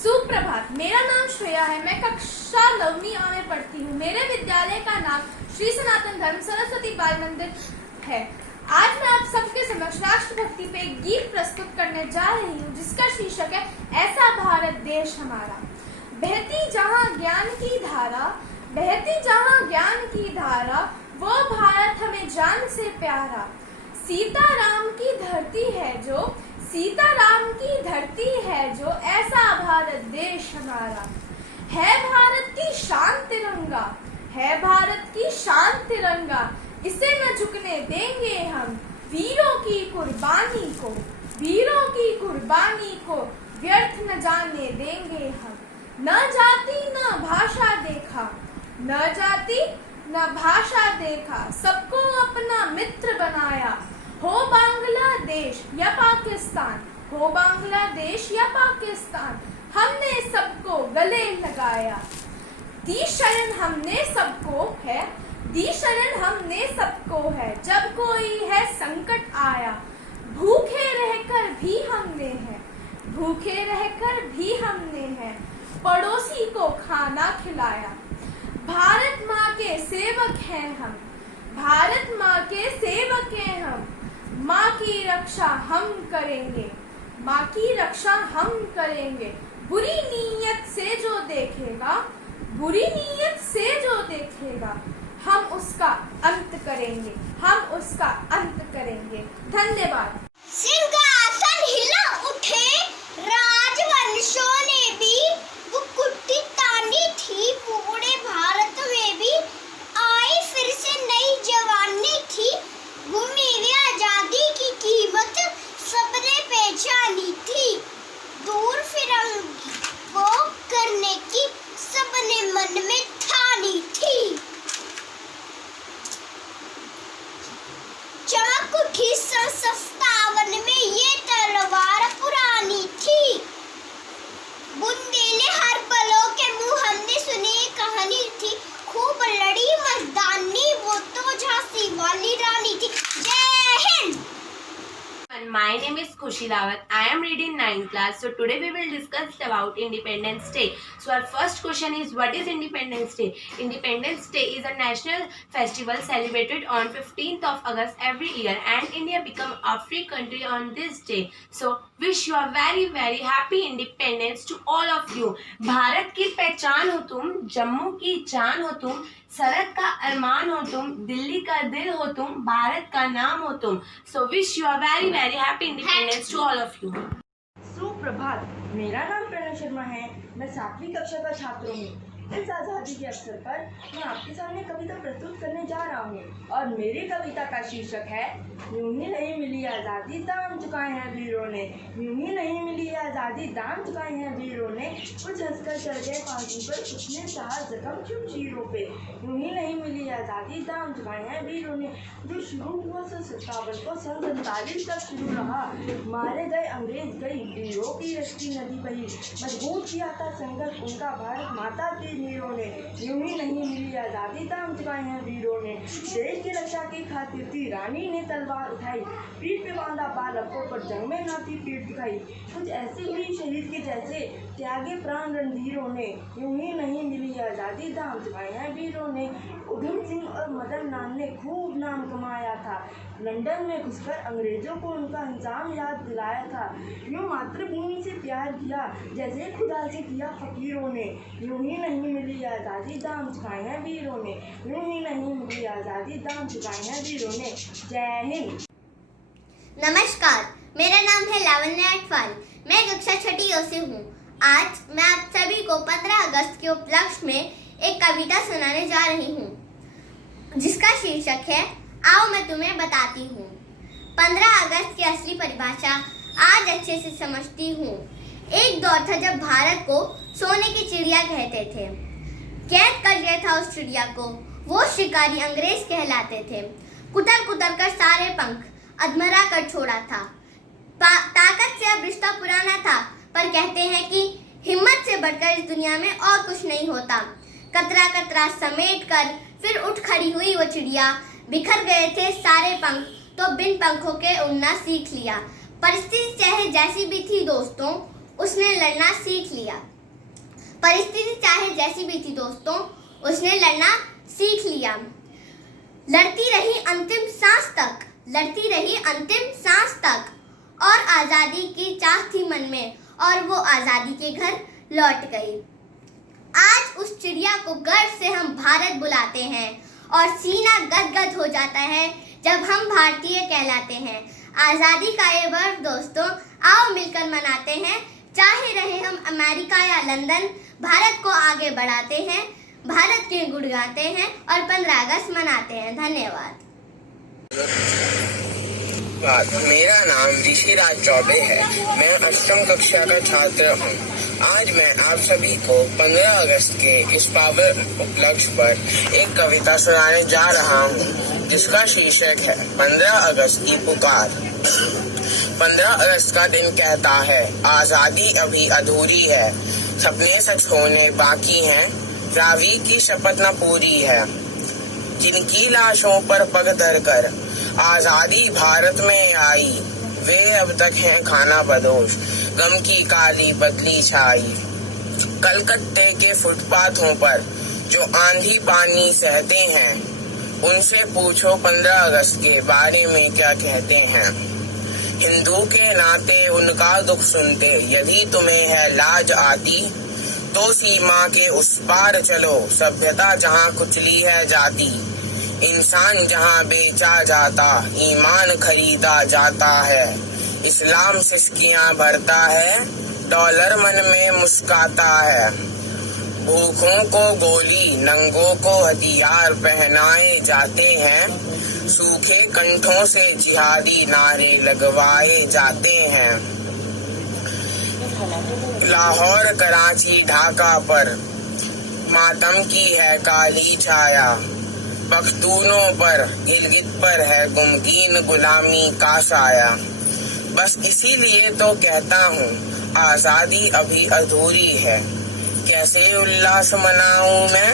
सुप्रभात। मेरा नाम श्रेया है। मैं कक्षा 9वीं A में पढ़ती हूँ। मेरे विद्यालय का नाम श्री सनातन धर्म सरस्वती बाल मंदिर है। आज मैं आप सबके समक्ष राष्ट्रभक्ति पे एक गीत प्रस्तुत करने जा रही हूँ, जिसका शीर्षक है ऐसा भारत देश हमारा। बहती जहाँ ज्ञान की धारा, बहती जहाँ ज्ञान की धारा, वो भारत हमें जान से प्यारा। सीताराम की धरती है जो, सीताराम की धरती है जो, ऐसा भारत देश हमारा। है भारत की शान तिरंगा, है भारत की शान तिरंगा, इसे न झुकने देंगे हम। वीरों की कुर्बानी को, वीरों की कुर्बानी को व्यर्थ न जाने देंगे हम। न जाति न भाषा देखा, न जाति न भाषा देखा, सबको अपना मित्र बनाया। हो बांग्लादेश या पाकिस्तान, हो बांग्लादेश या पाकिस्तान, हमने सबको गले लगाया। दी शरण हमने सबको है, दी शरण हमने सबको है, जब कोई है संकट आया। भूखे रहकर भी हमने है, भूखे रहकर भी हमने है, पड़ोसी को खाना खिलाया। भारत माँ के सेवक हैं हम, भारत माँ के सेवक हैं हम। माँ की रक्षा हम करेंगे, माँ की रक्षा हम करेंगे। बुरी नीयत से जो देखेगा, बुरी नीयत से जो देखेगा, हम उसका अंत करेंगे, हम उसका अंत करेंगे। धन्यवाद। सिंहासन हिला उठे, राजवंशों ने भी वो कुर्ती तानी थी। पूरे भारत में भी आई फिर से नई जवानी थी। भूमि में आजादी की कीमत सबने पहचानी थी। दूर फिरंगी को करने की सबने मन में ठानी थी। चमक उठी सन 57 में ये तलवार पुरानी थी। बुंदेले हर पलों के मुंह हमने सुनी कहानी थी। खूब लड़ी मर्दानी, वो तो झांसी वाली रानी थी। जय Hind. My name is Khushi Rawat. I am reading 9th class. So today we will discuss about Independence Day. So our first question is, what is Independence Day? Independence Day is a national festival celebrated on 15th of August every year, and India become a free country on this day. So wish you a very very happy independence to all of you. Bharat की पहचान हो तुम, जम्मू की जान हो तुम, सरहद का अरमान हो तुम, दिल्ली का दिल हो तुम, भारत का नाम हो तुम। So wish you a very very happy independence to all of you. सुप्रभात। मेरा नाम प्रणव शर्मा है। मैं 7वीं कक्षा का छात्र हूँ। इस आज़ादी के अवसर पर मैं आपके सामने कविता प्रस्तुत करने जा रहा हूँ, और मेरी कविता का शीर्षक है यूं ही नहीं मिली आज़ादी, दाम चुकाए हैं वीरों ने। यूं ही नहीं मिली आज़ादी, दाम चुकाए हैं वीरों ने। कुछ हंसकर चढ़ गए फांसी पर, कुछ ने सहा जख्म शमशीरों पे। यूं ही नहीं मिली आज़ादी, दाम चुकाए हैं वीरों ने। जो शुरू हुआ 57 को, सन 47 तक शुरू रहा। मारे गए अंग्रेज, गई वीरों की रश्की नदी बही। मजबूत किया था संघर्ष उनका भारत माता की वीरों ने। यूं ही नहीं मिली आज़ादी, दाम चुकाए हैं वीरों ने। देश की रक्षा की खातिर थी रानी ने तलवार उठाई, पीठ पे बांधा बालकों पर जंग में हाथी पीठ दिखाई। कुछ ऐसी हुई शहीद के जैसे, त्यागे प्राण रणधीरों ने। यूं ही नहीं मिली आज़ादी, दाम चुकाए हैं वीरों ने। उधम सिंह और मदन लाल ने खूब नाम कमाया था। लंदन में घुसकर अंग्रेजों को उनका इंजाम याद दिलाया था। यूं मातृभूमि से प्यार किया जैसे खुदा से किया फकीरों ने। यूं ही नहीं मिली आज़ादी, दाम चुकाए हैं वीरों ने। यूं ही नहीं मिली आज़ादी, दाम चुकाए हैं वीरों ने। जय हिंद। नमस्कार, मेरा नाम है लावण्या अटवाल। मैं कक्षा 6ठी से हूँ। आज मैं आप सभी को 15 अगस्त के उपलक्ष्य में एक कविता सुनाने जा रही हूँ, जिसका शीर्षक है आओ मैं तुम्हें बताती हूँ। 15 अगस्त की असली परिभाषा आज अच्छे से समझती हूँ। एक दौर था जब भारत को सोने की चिड़िया कहते थे। कैद कर लिया था उस चिड़िया को वो शिकारी अंग्रेज कहलाते थे। कुतर कुतर कर सारे पंख अधमरा कर छोड़ा था। ताकत से अब रिश्ता पुराना था, पर कहते हैं कि हिम्मत से बढ़कर इस दुनिया में और कुछ नहीं होता। कतरा कतरा समेट कर फिर उठ खड़ी हुई वो चिड़िया। बिखर गए थे सारे पंख, तो बिन पंखों के उड़ना सीख लिया। परिस्थिति चाहे जैसी भी थी दोस्तों, उसने लड़ना सीख लिया। परिस्थिति चाहे जैसी भी थी दोस्तों, उसने लड़ना सीख लिया। लड़ती रही अंतिम सांस तक, लड़ती रही अंतिम सांस तक, और आजादी की चाह थी मन में, और वो आजादी के घर लौट गई। आज उस चिड़िया को गर्व से हम भारत बुलाते हैं, और सीना गदगद हो जाता है जब हम भारतीय कहलाते हैं। आजादी का ये पर्व दोस्तों, आओ मिलकर मनाते हैं। चाहे रहे हम अमेरिका या लंदन, भारत को आगे बढ़ाते हैं, भारत के गुण गाते हैं और 15 अगस्त मनाते हैं। धन्यवाद। मेरा नाम ऋषिराज चौबे है। मैं 8वीं कक्षा का छात्र हूँ। आज मैं आप सभी को 15 अगस्त के इस पावन उपलक्ष्य पर एक कविता सुनाने जा रहा हूँ, जिसका शीर्षक है 15 अगस्त की पुकार। 15 अगस्त का दिन कहता है, आजादी अभी अधूरी है, सपने सच होने बाकी हैं, रावी की शपथ न पूरी है। जिनकी लाशों पर पग धरकर आजादी भारत में आई, वे अब तक हैं खाना बदोश, गम की काली बदली छाई। कलकत्ते के फुटपाथों पर जो आंधी पानी सहते हैं, उनसे पूछो 15 अगस्त के बारे में क्या कहते हैं। हिंदू के नाते उनका दुख सुनते यदि तुम्हें है लाज आती, तो सीमा के उस पार चलो, सभ्यता जहाँ कुचली है जाती। इंसान जहाँ बेचा जाता, ईमान खरीदा जाता है, इस्लाम सिसकियाँ भरता है, डॉलर मन में मुस्काता है। भूखों को गोली, नंगों को हथियार पहनाए जाते हैं, सूखे कंठों से जिहादी नारे लगवाए जाते हैं। लाहौर, कराची, ढाका पर मातम की है काली छाया, पख्तूनों पर, गिलगित पर है गुमगीन गुलामी का साया। बस इसीलिए तो कहता हूँ, आजादी अभी अधूरी है, कैसे उल्लास मनाऊं मैं,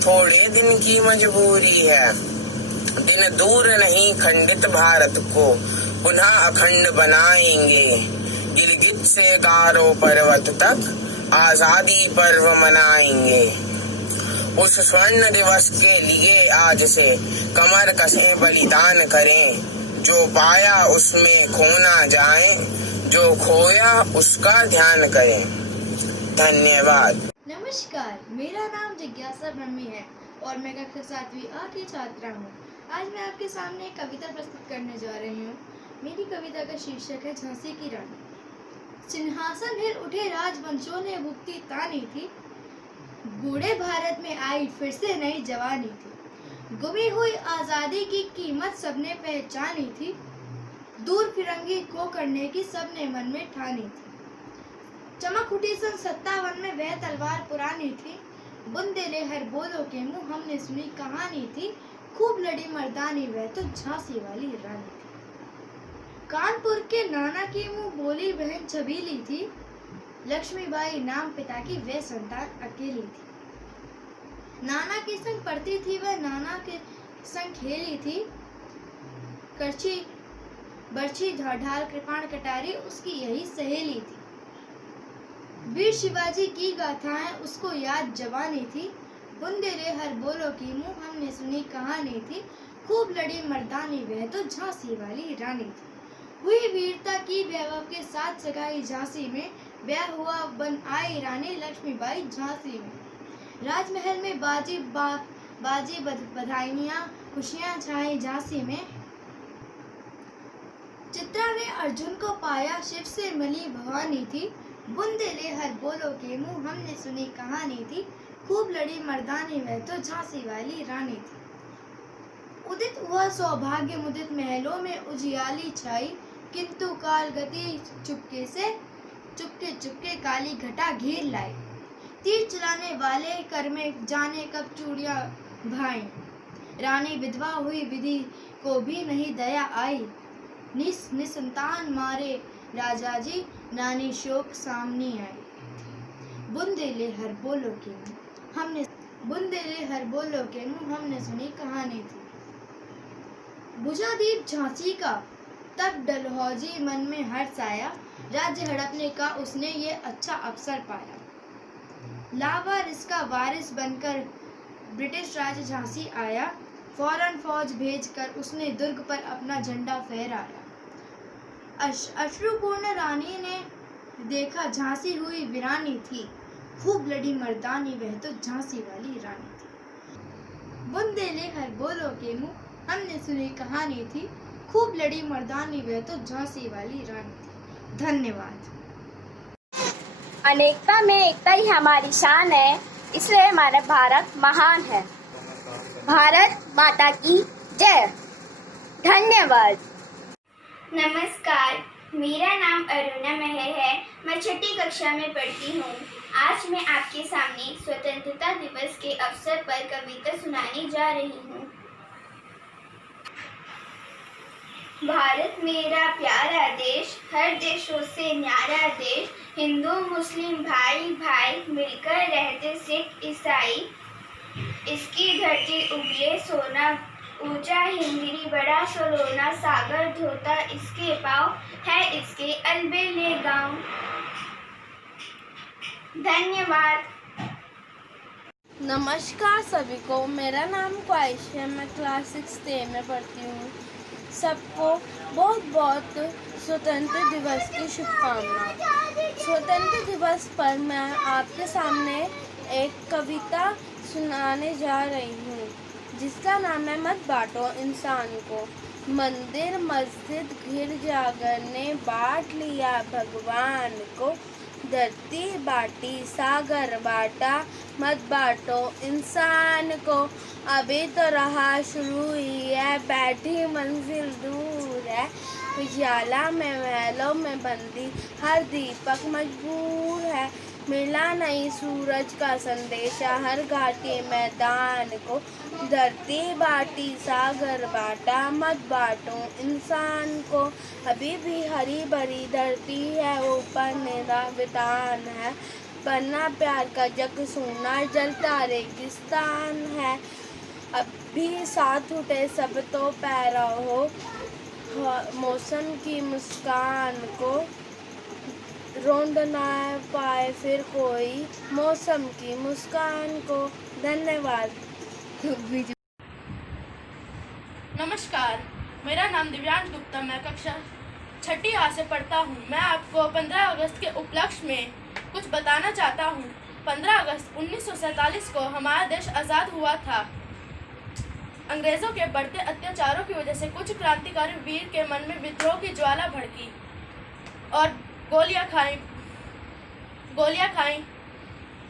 थोड़े दिन की मजबूरी है। दिन दूर नहीं खंडित भारत को पुनः अखंड बनाएंगे, गिलगित से गारो पर्वत तक आजादी पर्व मनाएंगे। उस स्वर्ण दिवस के लिए आज से कमर कसें बलिदान करें, जो पाया उसमें खो ना जाए, जो खोया उसका ध्यान करें। धन्यवाद। नमस्कार, मेरा नाम जिज्ञासा ब्रह्मी है और मैं कक्षा 7वीं A की छात्रा हूँ। आज मैं आपके सामने एक कविता प्रस्तुत करने जा रही हूँ। मेरी कविता का शीर्षक है झांसी की रानी। सिंहासन हिल उठे राजवंशों ने भुगती तानी थी, बूढ़े भारत में आई फिर से नई जवानी थी। गुमी हुई आजादी की कीमत सबने पहचानी थी, दूर फिरंगी को करने की सबने मन में ठानी थी। चमक उठी सन 57 में वह तलवार पुरानी थी, बुंदेले हर बोलों के मुंह हमने सुनी कहानी थी, खूब लड़ी मर्दानी वह तो झांसी वाली रानी थी। कानपुर के नाना की मुंह बोली बहन छबीली थी, लक्ष्मीबाई नाम पिता की वह संतान अकेली थी। नाना के संग पढ़ती थी वह, नाना के संग खेली थी, करछी बर्छी ढाल कृपाण कटारी उसकी यही सहेली थी। वीर शिवाजी की गाथाएं उसको याद जवानी थी, बुंदेले हर बोलो की मुंह हमने सुनी कहानी थी, खूब लड़ी मर्दानी वह तो झांसी वाली रानी थी। हुई वीरता की वैभव के साथ सगाई झांसी में, ब्याह हुआ बन आई रानी लक्ष्मीबाई झांसी में। राजमहल में बाजी बधाइयां खुशियां छाई झांसी में। चित्रा ने अर्जुन को पाया, शिव से मिली भवानी थी, बुंदेले हर बोलो के मुंह हमने सुनी कहानी थी, खूब लड़ी मर्दानी वह तो झांसी वाली रानी थी। उदित हुआ सौभाग्य मुदित महलों में उजियाली छाई, किंतु काल गति चुपके काली घटा घेर लाई। तीर चलाने वाले कर में जाने कब चूड़ियां भाई, रानी विधवा हुई विधि को भी नहीं दया आई। निसंतान मारे राजा जी, नानी शोक सामने आई। बुंदेले हर बोलो के मुंह हमने सुनी कहानी थी। बुझा दीप झांसी का तब डलहौजी मन में हर्ष आया, राज्य हड़पने का उसने ये अच्छा अवसर पाया। लावर इसका वारिस बनकर ब्रिटिश राज झांसी आया, फौरन फौज भेजकर उसने दुर्ग पर अपना झंडा फहराया। अश्रुपूर्ण रानी ने देखा झांसी हुई वीरानी थी, खूब लड़ी मर्दानी वह तो झांसी वाली रानी थी। बुंदे लेकर बोलो के मुंह, हमने सुनी कहानी थी, खूब लड़ी मर्दानी वह तो झांसी वाली रानी थी। धन्यवाद। अनेकता में एकता ही हमारी शान है, इसलिए हमारा भारत महान है। भारत माता की जय। धन्यवाद। नमस्कार, मेरा नाम अरुणा मेहर है। मैं छठी कक्षा में पढ़ती हूँ। आज मैं आपके सामने स्वतंत्रता दिवस के अवसर पर कविता सुनाने जा रही हूँ। भारत मेरा प्यारा देश, हर देशों से न्यारा देश, हिंदू मुस्लिम भाई भाई मिलकर रहते सिख ईसाई। इसकी धरती उगले सोना, ऊंचा हिंदरी बड़ा सलोना, सागर धोता इसके पाँव, है इसके अलबेले गाँव। धन्यवाद। नमस्कार सभी को, मेरा नाम ख्वाहिश है। मैं क्लास 6 में पढ़ती हूँ। सबको बहुत बहुत स्वतंत्र दिवस की शुभकामनाएं। स्वतंत्र दिवस पर मैं आपके सामने एक कविता सुनाने जा रही हूँ, जिसका नाम है मत बांटो इंसान को। मंदिर मस्जिद गिरजाघर ने बांट लिया भगवान को, धरती बाटी सागर बाटा, मत बांटो इंसान को। अभी तो रहा शुरू ही है, बैठी मंजिल दूर है, उजाला में महलों में बंदी हर दीपक मजबूर है। मिला नहीं सूरज का संदेशा हर घाटी मैदान को, धरती बाटी सागर बाटा, मत बांटो इंसान को। अभी भी हरी भरी धरती है, ऊपर निरावितान है, बनना प्यार का जग सोना, जलता रेगिस्तान है। अभी साथ उठे सब तो पैरा हो, मौसम की मुस्कान को रोंद ना पाए फिर कोई, मौसम की मुस्कान को। धन्यवाद। नमस्कार, मेरा नाम दिव्यांश गुप्ता, मैं कक्षा 6 A से पढ़ता हूँ। मैं आपको 15 अगस्त के उपलक्ष्य में कुछ बताना चाहता हूँ। 15 अगस्त 1947 को हमारा देश आज़ाद हुआ था। अंग्रेज़ों के बढ़ते अत्याचारों की वजह से कुछ क्रांतिकारी वीर के मन में विद्रोह की ज्वाला भड़की और गोलियां खाई,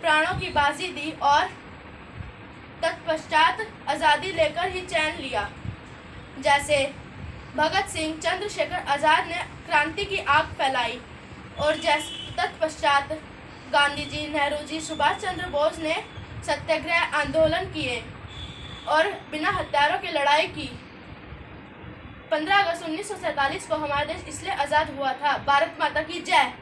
प्राणों की बाजी दी और तत्पश्चात आज़ादी लेकर ही चैन लिया। जैसे भगत सिंह, चंद्रशेखर आज़ाद ने क्रांति की आग फैलाई और जैसे तत्पश्चात गांधी जी, नेहरू जी, सुभाष चंद्र बोस ने सत्याग्रह आंदोलन किए और बिना हथियारों की लड़ाई की। 15 अगस्त 1947 को हमारा देश इसलिए आज़ाद हुआ था। भारत माता की जय।